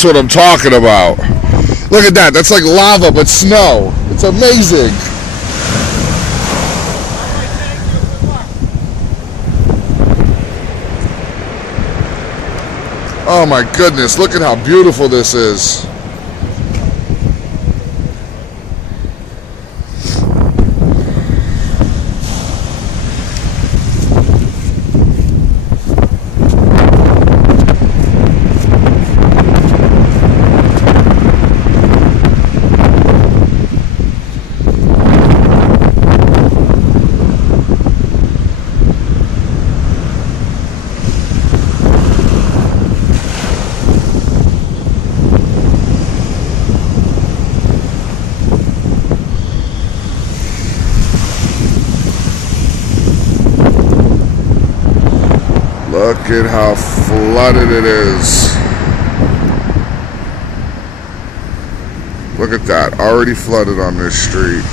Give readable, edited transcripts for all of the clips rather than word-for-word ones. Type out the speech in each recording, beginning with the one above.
That's what I'm talking about. Look at that. That's like lava, but snow. It's amazing. Oh my goodness. Look at how beautiful this is. Look at how flooded it is. Look at that, already flooded on this street.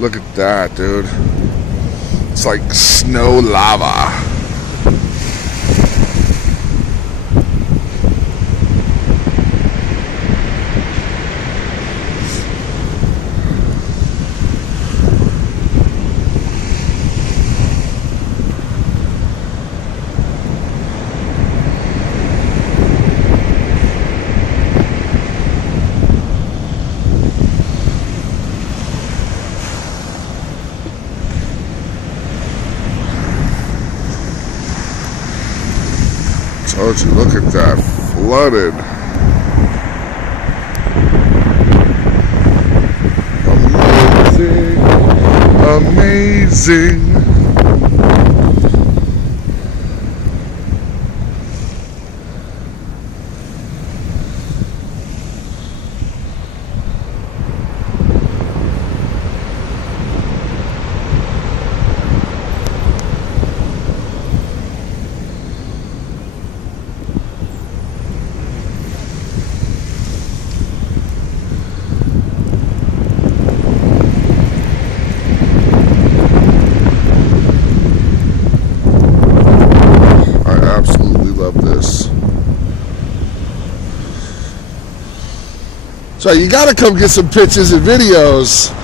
Look at that, dude. It's like snow lava. Told you, look at that, flooded. Amazing, amazing. So you gotta come get some pictures and videos.